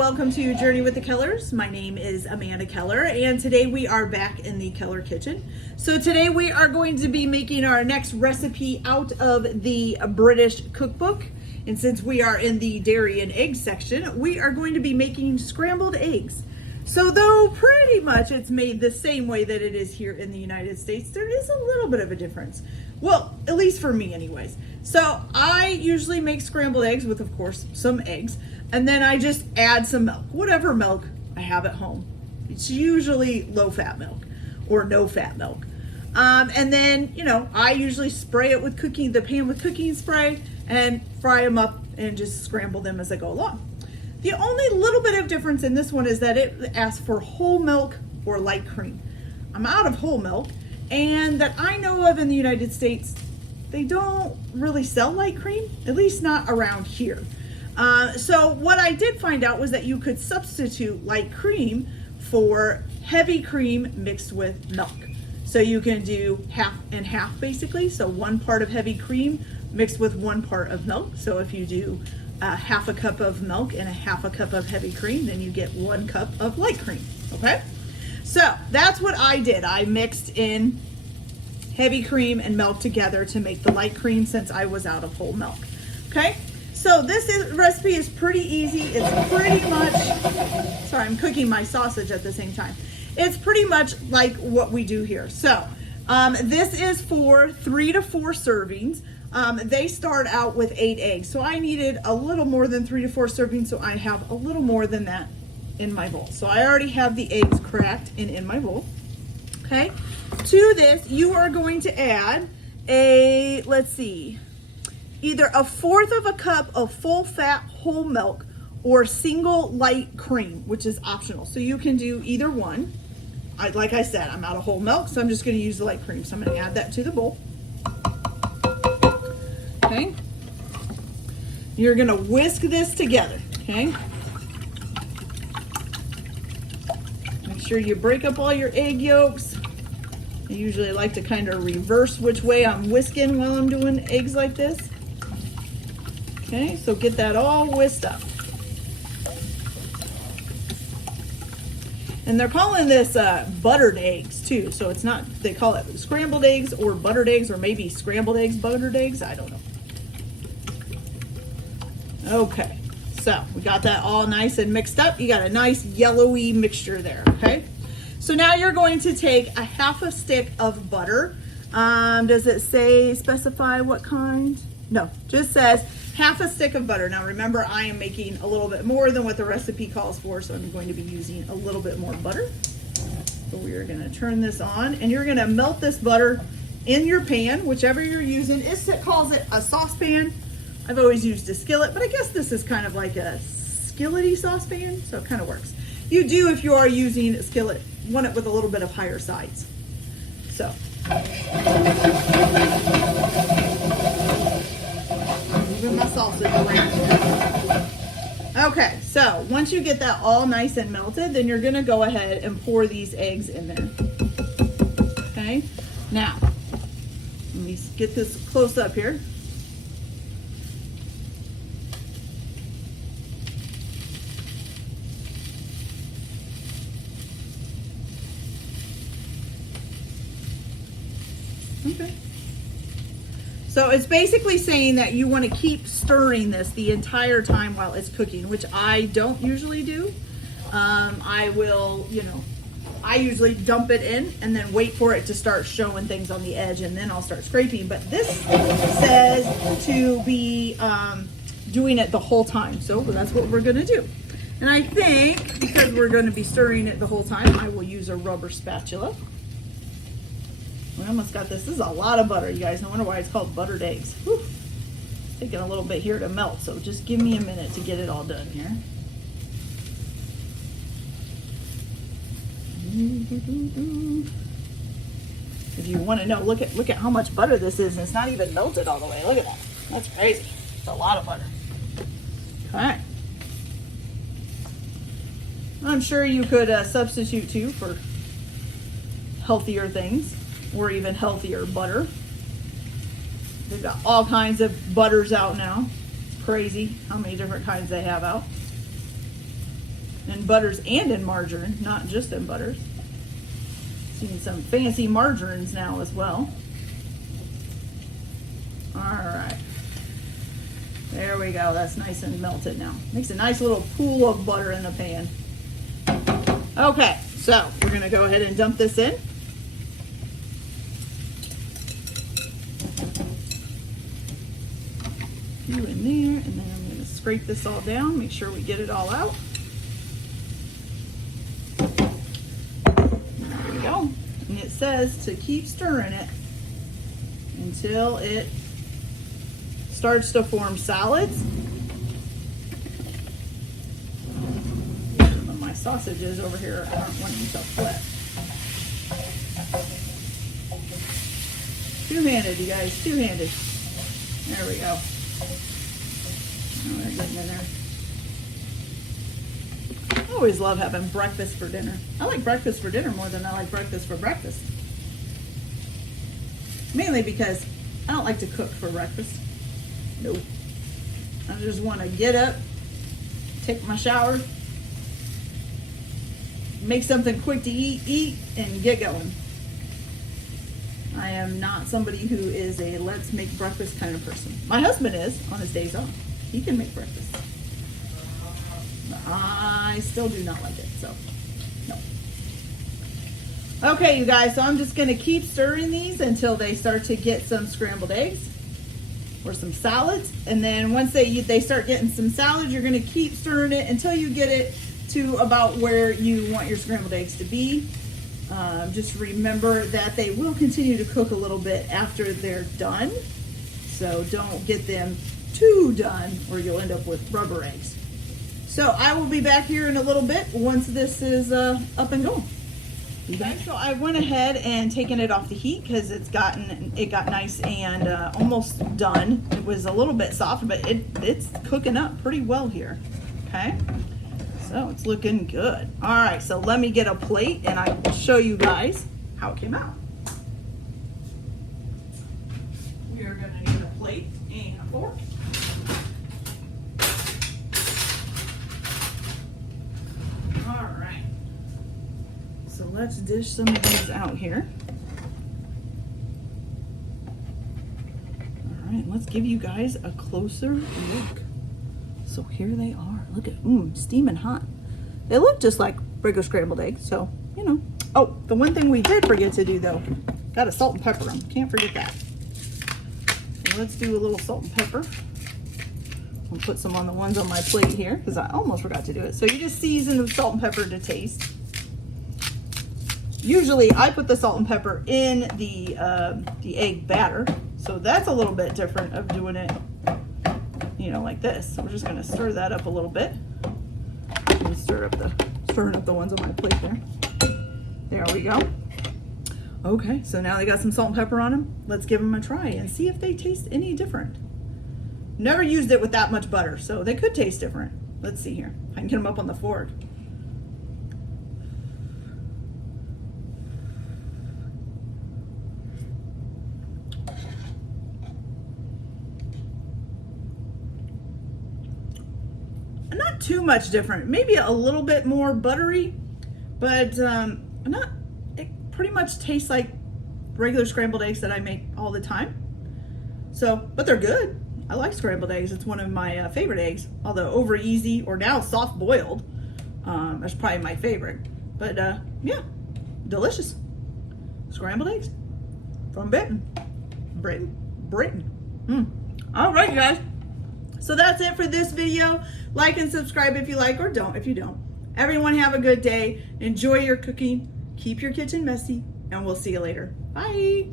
welcome to Journey with the Kellers. My name is Amanda Keller, and today we are back in the Keller kitchen. So today we are going to be making our next recipe out of the British Cookbook. And since we are in the dairy and egg section, we are going to be making scrambled eggs. So though pretty much it's made the same way that it is here in the United States, there is a little bit of a difference. Well, at least for me anyways. So I usually make scrambled eggs with, of course, some eggs. And then I just add some milk, whatever milk I have at home. It's usually low-fat milk or no-fat milk. And then, I usually spray it with the pan with cooking spray and fry them up and just scramble them as I go along. The only little bit of difference in this one is that it asks for whole milk or light cream. I'm out of whole milk, and that I know of in the United States, they don't really sell light cream, at least not around here. So what I did find out was that you could substitute light cream for heavy cream mixed with milk. So you can do half and half basically. So 1 part of heavy cream mixed with 1 part of milk. So if you do half a cup of milk and a half a cup of heavy cream, then you get 1 cup of light cream, okay? So that's what I did. I mixed in heavy cream and milk together to make the light cream since I was out of whole milk, okay? So this recipe is pretty easy. It's pretty much, sorry, I'm cooking my sausage at the same time. It's pretty much like what we do here. So this is for 3 to 4 servings. They start out with 8 eggs. So I needed a little more than 3 to 4 servings. So I have a little more than that in my bowl. So I already have the eggs cracked and in my bowl. Okay. To this, you are going to add either a 1/4 of a cup of full fat whole milk or single light cream, which is optional. So you can do either one. Like I said, I'm out of whole milk, so I'm just going to use the light cream. So I'm going to add that to the bowl. Okay. You're going to whisk this together. Okay. Make sure you break up all your egg yolks. I usually like to kind of reverse which way I'm whisking while I'm doing eggs like this. Okay, so get that all whisked up. And they're calling this buttered eggs too. So it's not, they call it scrambled eggs or buttered eggs, or maybe scrambled eggs, buttered eggs. I don't know. Okay, so we got that all nice and mixed up. You got a nice yellowy mixture there, okay? So now you're going to take a 1/2 stick of butter. Does it specify what kind? No, just says 1/2 stick of butter. Now remember, I am making a little bit more than what the recipe calls for, so I'm going to be using a little bit more butter. So we are going to turn this on, and you're going to melt this butter in your pan, whichever you're using. It calls it a saucepan. I've always used a skillet, but I guess this is kind of like a skillety saucepan, so it kind of works. You do, if you are using a skillet, want it with a little bit of higher sides. So. Moving my sausage around. Okay, so once you get that all nice and melted, then you're gonna go ahead and pour these eggs in there. Okay, now, let me get this close up here. Okay. So it's basically saying that you want to keep stirring this the entire time while it's cooking, which I don't usually do. I will, I usually dump it in and then wait for it to start showing things on the edge, and then I'll start scraping. But this says to be doing it the whole time. So that's what we're going to do. And I think because we're going to be stirring it the whole time, I will use a rubber spatula. We almost got this. This is a lot of butter, you guys. No wonder why it's called buttered eggs. Whew. Taking a little bit here to melt, so just give me a minute to get it all done here. If you want to know, look at how much butter this is, and it's not even melted all the way. Look at that. That's crazy. It's a lot of butter. Okay. I'm sure you could substitute too for healthier things, or even healthier butter. They've got all kinds of butters out now. It's crazy how many different kinds they have out. in butters and in margarine, not just in butters. Seen some fancy margarines now as well. All right. There we go. That's nice and melted now. Makes a nice little pool of butter in the pan. Okay, so we're going to go ahead and dump this in. A few in there, and then I'm going to scrape this all down, make sure we get it all out. There we go. And it says to keep stirring it until it starts to form solids. My sausages over here aren't wanting to flip. Two-handed, you guys, two-handed. There we go. Oh, they're getting in there. I always love having breakfast for dinner. I like breakfast for dinner more than I like breakfast for breakfast. Mainly because I don't like to cook for breakfast. Nope. I just want to get up, take my shower, make something quick to eat, and get going. I am not somebody who is a let's make breakfast kind of person. My husband is on his days off. He can make breakfast. But I still do not like it, so no. Okay, you guys, so I'm just going to keep stirring these until they start to get some scrambled eggs or some salads. And then once they start getting some salads, you're going to keep stirring it until you get it to about where you want your scrambled eggs to be. Just remember that they will continue to cook a little bit after they're done. So don't get them too done or you'll end up with rubber eggs. So I will be back here in a little bit once this is up and going. Okay, so I went ahead and taken it off the heat because it got nice and almost done. It was a little bit soft, but it's cooking up pretty well here. Okay, so it's looking good. All right, so let me get a plate and I will show you guys how it came out. We are going to need a plate and a fork. So let's dish some of these out here. All right, let's give you guys a closer look. So here they are. Look at, steaming hot. They look just like regular scrambled eggs, so, you know. Oh, the one thing we did forget to do though, gotta salt and pepper them. Can't forget that. So let's do a little salt and pepper. I'll put some on the ones on my plate here because I almost forgot to do it. So you just season with salt and pepper to taste. Usually I put the salt and pepper in the egg batter, so that's a little bit different of doing it, you know, like this. So we're just gonna stir that up a little bit. Stirring up the ones on my plate there. There we go. Okay, so now they got some salt and pepper on them. Let's give them a try and see if they taste any different. Never used it with that much butter, so they could taste different. Let's see here. I can get them up on the fork. Not too much different, maybe a little bit more buttery, but it pretty much tastes like regular scrambled eggs that I make all the time. So, but they're good. I like scrambled eggs. It's one of my favorite eggs, although over easy or now soft boiled, that's probably my favorite. But yeah, delicious. Scrambled eggs from Britain. All right, guys. So that's it for this video. Like and subscribe if you like, or don't if you don't. Everyone have a good day. Enjoy your cooking. Keep your kitchen messy, and we'll see you later. Bye.